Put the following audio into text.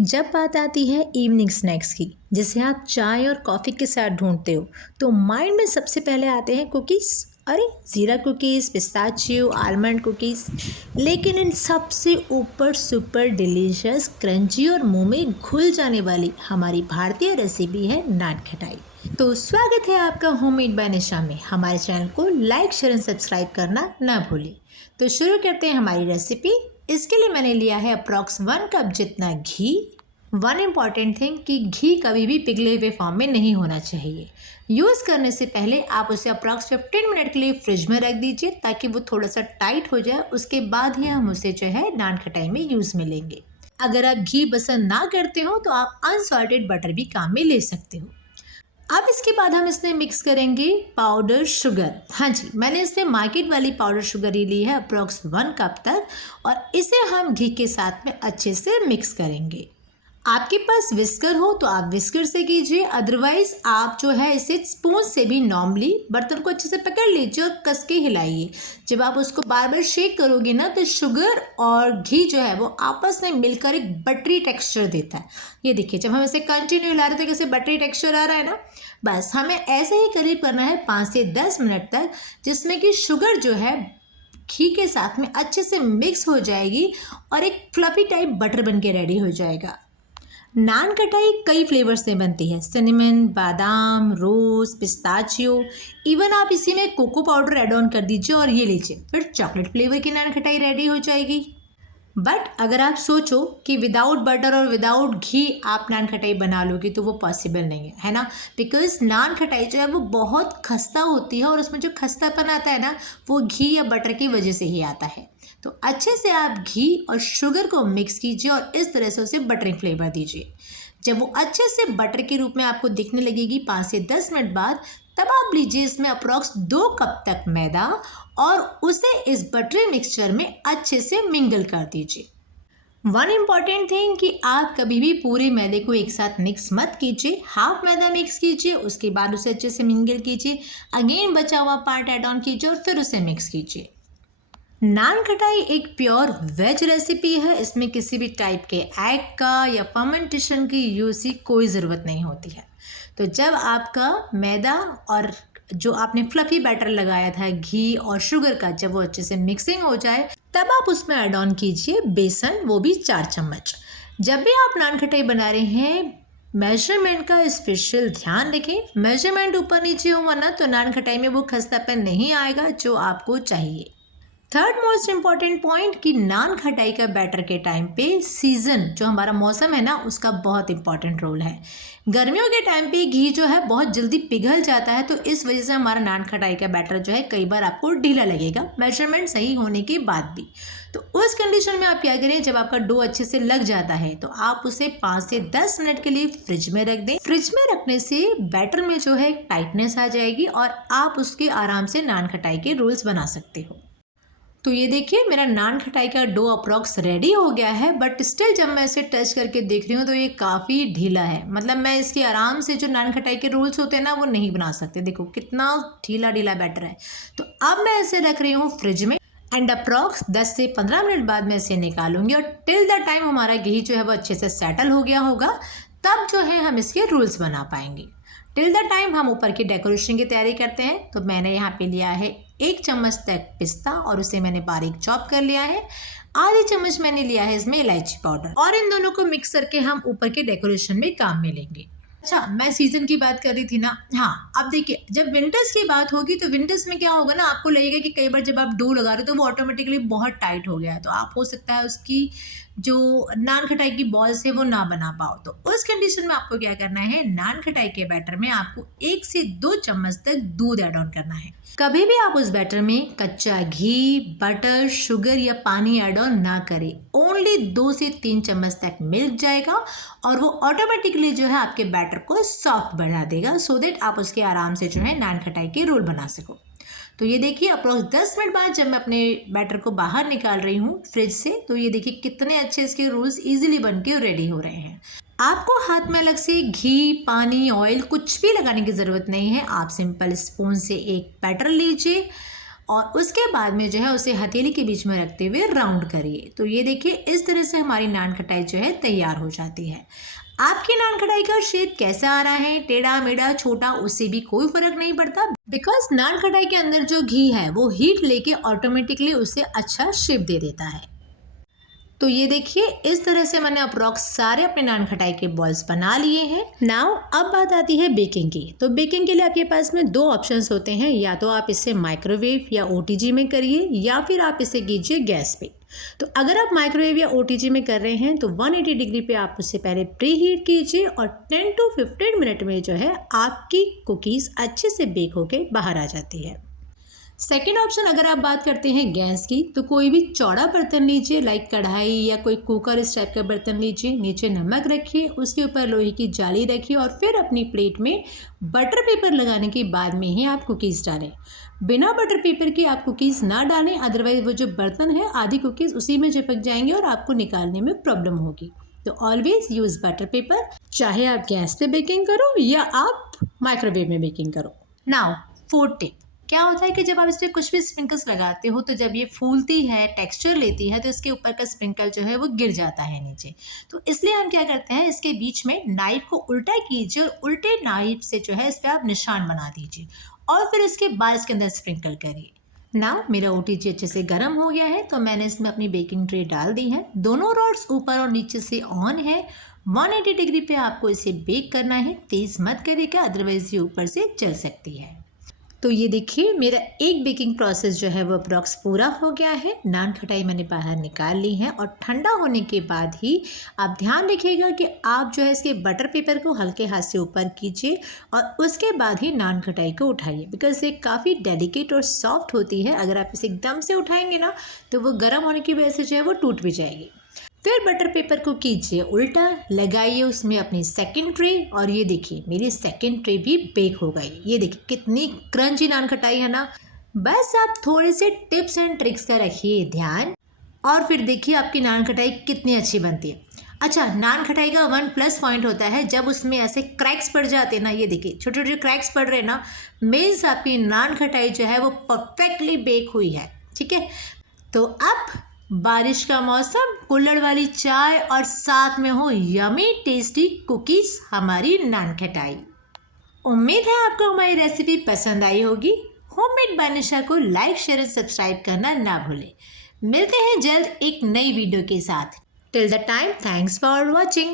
जब बात आती है इवनिंग स्नैक्स की, जिसे आप चाय और कॉफ़ी के साथ ढूंढते हो, तो माइंड में सबसे पहले आते हैं कुकीज़। अरे, ज़ीरा कुकीज़, पिस्ताचियो, आलमंड कुकीज़। लेकिन इन सबसे ऊपर सुपर डिलीशियस, क्रंची और मुंह में घुल जाने वाली हमारी भारतीय रेसिपी है नान खटाई। तो स्वागत है आपका होममेड बाय निशा में। हमारे चैनल को लाइक, शेयर एंड सब्सक्राइब करना ना भूलें। तो शुरू करते हैं हमारी रेसिपी। इसके लिए मैंने लिया है अप्रॉक्स 1 कप जितना घी। वन इम्पॉर्टेंट थिंग कि घी कभी भी पिघले हुए फॉर्म में नहीं होना चाहिए। यूज़ करने से पहले आप उसे अप्रॉक्स 15 मिनट के लिए फ्रिज में रख दीजिए ताकि वो थोड़ा सा टाइट हो जाए। उसके बाद ही हम उसे जो है नान खटाई में यूज़ में लेंगे। अगर आप घी पसंद ना करते हो तो आप अनसॉल्टेड बटर भी काम में ले सकते हो। अब इसके बाद हम इसमें मिक्स करेंगे पाउडर शुगर। हाँ जी, मैंने इसमें मार्केट वाली पाउडर शुगर ही ली है अप्रॉक्स 1 कप तक, और इसे हम घी के साथ में अच्छे से मिक्स करेंगे। आपके पास विस्कर हो तो आप विस्कर से कीजिए, अदरवाइज आप जो है इसे स्पून से भी नॉर्मली बर्तन को अच्छे से पकड़ लीजिए और कस के हिलाइए। जब आप उसको बार बार शेक करोगे ना तो शुगर और घी जो है वो आपस में मिलकर एक बटरी टेक्सचर देता है। ये देखिए, जब हम इसे कंटिन्यू हिला रहे थे कैसे बटरी टेक्सचर आ रहा है ना। बस हमें ऐसे ही करीब करना है 5 से 10 मिनट तक, जिसमें कि शुगर जो है घी के साथ में अच्छे से मिक्स हो जाएगी और एक फ्लफी टाइप बटर बन के रेडी हो जाएगा। नान खटाई कई फ्लेवर्स में बनती है, सिनेमन, बादाम, रोज, पिस्ताचियो। इवन आप इसी में कोको पाउडर ऐड ऑन कर दीजिए और ये लीजिए, फिर चॉकलेट फ्लेवर की नान खटाई रेडी हो जाएगी। बट अगर आप सोचो कि विदाउट बटर और विदाउट घी आप नान खटाई बना लोगे तो वो पॉसिबल नहीं है ना। बिकॉज नान खटाई जो है वो बहुत खस्ता होती है और उसमें जो खस्तापन आता है ना वो घी या बटर की वजह से ही आता है। तो अच्छे से आप घी और शुगर को मिक्स कीजिए और इस तरह से उसे बटरिंग फ्लेवर दीजिए। जब वो अच्छे से बटर के रूप में आपको दिखने लगेगी 5 से 10 मिनट बाद, तब आप लीजिए इसमें अप्रॉक्स 2 कप तक मैदा और उसे इस बटरी मिक्सचर में अच्छे से मिंगल कर दीजिए। वन इम्पॉर्टेंट थिंग कि आप कभी भी पूरे मैदे को एक साथ मिक्स मत कीजिए। हाफ मैदा मिक्स कीजिए, उसके बाद उसे अच्छे से मिंगल कीजिए, अगेन बचा हुआ पार्ट ऐड ऑन कीजिए और फिर उसे मिक्स कीजिए। नान खटाई एक प्योर वेज रेसिपी है। इसमें किसी भी टाइप के एग का या फर्मेंटेशन की यूज़ की कोई ज़रूरत नहीं होती है। तो जब आपका मैदा और जो आपने फ्लफी बैटर लगाया था घी और शुगर का, जब वो अच्छे से मिक्सिंग हो जाए तब आप उसमें ऐड ऑन कीजिए बेसन, वो भी 4 चम्मच। जब भी आप नान खटाई बना रहे हैं, मेजरमेंट का स्पेशल ध्यान रखें। मेजरमेंट ऊपर नीचे हो वरना तो नान खटाई में वो खस्तापन नहीं आएगा जो आपको चाहिए। थर्ड मोस्ट इम्पॉर्टेंट पॉइंट कि नान खटाई का बैटर के टाइम पे सीज़न, जो हमारा मौसम है ना, उसका बहुत इंपॉर्टेंट रोल है। गर्मियों के टाइम पे घी जो है बहुत जल्दी पिघल जाता है, तो इस वजह से हमारा नान खटाई का बैटर जो है कई बार आपको ढीला लगेगा मेजरमेंट सही होने के बाद भी। तो उस कंडीशन में आप क्या करें, जब आपका डो अच्छे से लग जाता है तो आप उसे 5 से 10 मिनट के लिए फ्रिज में रख दें। फ्रिज में रखने से बैटर में जो है टाइटनेस आ जाएगी और आप उसके आराम से नान खटाई के रोल्स बना सकते हो। तो ये देखिए, मेरा नान खटाई का डो अप्रॉक्स रेडी हो गया है, बट स्टिल जब मैं इसे टच करके देख रही हूँ तो ये काफ़ी ढीला है। मतलब मैं इसके आराम से जो नान खटाई के रोल्स होते हैं ना वो नहीं बना सकते। देखो कितना ढीला ढीला बैटर है। तो अब मैं इसे रख रही हूँ फ्रिज में एंड अप्रॉक्स 10 से 15 मिनट बाद मैं इसे निकालूंगी और टिल द टाइम हमारा घी जो है वो अच्छे से सेटल हो गया होगा, तब जो है हम इसके रोल्स बना पाएंगे। टिल द टाइम हम ऊपर की डेकोरेशन की तैयारी करते हैं। तो मैंने यहाँ पे लिया है 1 चम्मच तक पिस्ता और उसे मैंने बारीक चॉप कर लिया है। आधी चम्मच मैंने लिया है इसमें इलायची पाउडर, और इन दोनों को मिक्स करके हम ऊपर के डेकोरेशन में काम में लेंगे। अच्छा, मैं सीजन की बात कर रही थी ना। हाँ, अब देखिए, जब विंटर्स की बात होगी तो विंटर्स में क्या होगा ना, आपको लगेगा कि कई बार जब आप डो लगा रहे हो तो वो ऑटोमेटिकली बहुत टाइट हो गया है, तो आप हो सकता है उसकी जो नान खटाई की बॉल्स है वो ना बना पाओ। तो उस कंडीशन में आपको क्या करना है, नान खटाई के बैटर में आपको 1 से 2 चम्मच तक दूध ऐड ऑन करना है। कभी भी आप उस बैटर में कच्चा घी, बटर, शुगर या पानी ऐड ऑन ना करें। ओनली 2 से 3 चम्मच तक मिल्क जाएगा और वो ऑटोमेटिकली जो है आपके बैटर को सॉफ्ट बना देगा, सो दैट आप उसके आराम से जो है नान खटाई के रोल बना सको। तो ये देखिए, अप्रॉक्स 10 मिनट बाद जब मैं अपने बैटर को बाहर निकाल रही हूँ फ्रिज से, तो ये देखिए कितने अच्छे इसके रोल्स इजीली बन के रेडी हो रहे हैं। आपको हाथ में अलग से घी, पानी, ऑयल कुछ भी लगाने की ज़रूरत नहीं है। आप सिंपल स्पून से एक बैटर लीजिए और उसके बाद में जो है उसे हथेली के बीच में रखते हुए राउंड करिए। तो ये देखिए इस तरह से हमारी नान खटाई जो है तैयार हो जाती है। आपकी नान खटाई का शेप कैसा आ रहा है, टेढ़ा मेढ़ा छोटा, उससे भी कोई फर्क नहीं पड़ता, बिकॉज नान खटाई के अंदर जो घी है वो हीट लेके ऑटोमेटिकली उसे अच्छा शेप दे देता है। तो ये देखिए इस तरह से मैंने अप्रॉक्स सारे अपने नान खटाई के बॉल्स बना लिए हैं। नाउ अब बात आती है बेकिंग की। तो बेकिंग के लिए आपके पास में दो ऑप्शंस होते हैं, या तो आप इसे माइक्रोवेव या ओटीजी में करिए या फिर आप इसे कीजिए गैस पे। तो अगर आप माइक्रोवेव या ओटीजी में कर रहे हैं तो 180 डिग्री पे आप उससे पहले प्री हीट कीजिए और 10 to 15 मिनट में जो है आपकी कुकीज़ अच्छे से बेक होके बाहर आ जाती है। सेकेंड ऑप्शन अगर आप बात करते हैं गैस की, तो कोई भी चौड़ा बर्तन लीजिए, लाइक कढ़ाई या कोई कुकर इस टाइप का बर्तन लीजिए, नीचे नमक रखिए, उसके ऊपर लोहे की जाली रखिए और फिर अपनी प्लेट में बटर पेपर लगाने के बाद में ही आप कुकीज़ डालें। बिना बटर पेपर के आप कुकीज़ ना डालें, अदरवाइज वो जो बर्तन है आधी कुकीज़ उसी में चिपक जाएंगे और आपको निकालने में प्रॉब्लम होगी। तो ऑलवेज यूज़ बटर पेपर, चाहे आप गैस पे बेकिंग करो या आप माइक्रोवेव में बेकिंग करो। नाउ फोर्थ टिप, क्या होता है कि जब आप इस पर कुछ भी स्प्रिंकल्स लगाते हो तो जब ये फूलती है, टेक्सचर लेती है, तो इसके ऊपर का स्प्रिंकल जो है वो गिर जाता है नीचे। तो इसलिए हम क्या करते हैं, इसके बीच में नाइफ को उल्टा कीजिए और उल्टे नाइफ से जो है इस पर आप निशान बना दीजिए और फिर इसके बाद इसके अंदर स्प्रिंकल करिए। नाउ मेरा ओटीजी अच्छे से गर्म हो गया है तो मैंने इसमें अपनी बेकिंग ट्रे डाल दी है। दोनों रॉड्स ऊपर और नीचे से ऑन है। 180 डिग्री पे आपको इसे बेक करना है, तेज़ मत करिएगा अदरवाइज ये ऊपर से जल सकती है। तो ये देखिए मेरा एक बेकिंग प्रोसेस जो है वो अप्रॉक्स पूरा हो गया है। नान खटाई मैंने बाहर निकाल ली है और ठंडा होने के बाद ही आप ध्यान रखिएगा कि आप जो है इसके बटर पेपर को हल्के हाथ से ऊपर कीजिए और उसके बाद ही नान खटाई को उठाइए, बिकॉज ये काफ़ी डेलिकेट और सॉफ्ट होती है। अगर आप इसे एकदम से उठाएंगे ना तो वो गर्म होने की वजह से जो है वो टूट भी जाएगी। फिर बटर पेपर को कीजिए उल्टा, लगाइए उसमें अपनी सेकंड ट्रे और ये देखिए मेरी सेकंड ट्रे भी बेक हो गई। ये देखिए कितनी क्रंची नान खटाई है ना। बस आप थोड़े से टिप्स एंड ट्रिक्स का रखिए ध्यान और फिर देखिए आपकी नान खटाई कितनी अच्छी बनती है। अच्छा, नान खटाई का 1 प्लस पॉइंट होता है जब उसमें ऐसे क्रैक्स पड़ जाते हैं ना, ये देखिए छोटे छोटे क्रैक्स पड़ रहे हैं ना, मीन्स आपकी नान खटाई जो है वो परफेक्टली बेक हुई है। ठीक है, तो अब बारिश का मौसम, कुल्हड़ वाली चाय और साथ में हो यमी टेस्टी कुकीज़, हमारी नान खटाई। उम्मीद है आपको हमारी रेसिपी पसंद आई होगी। होममेड बाय निशा को लाइक, शेयर और सब्सक्राइब करना ना भूलें। मिलते हैं जल्द एक नई वीडियो के साथ। Till the time, thanks for watching.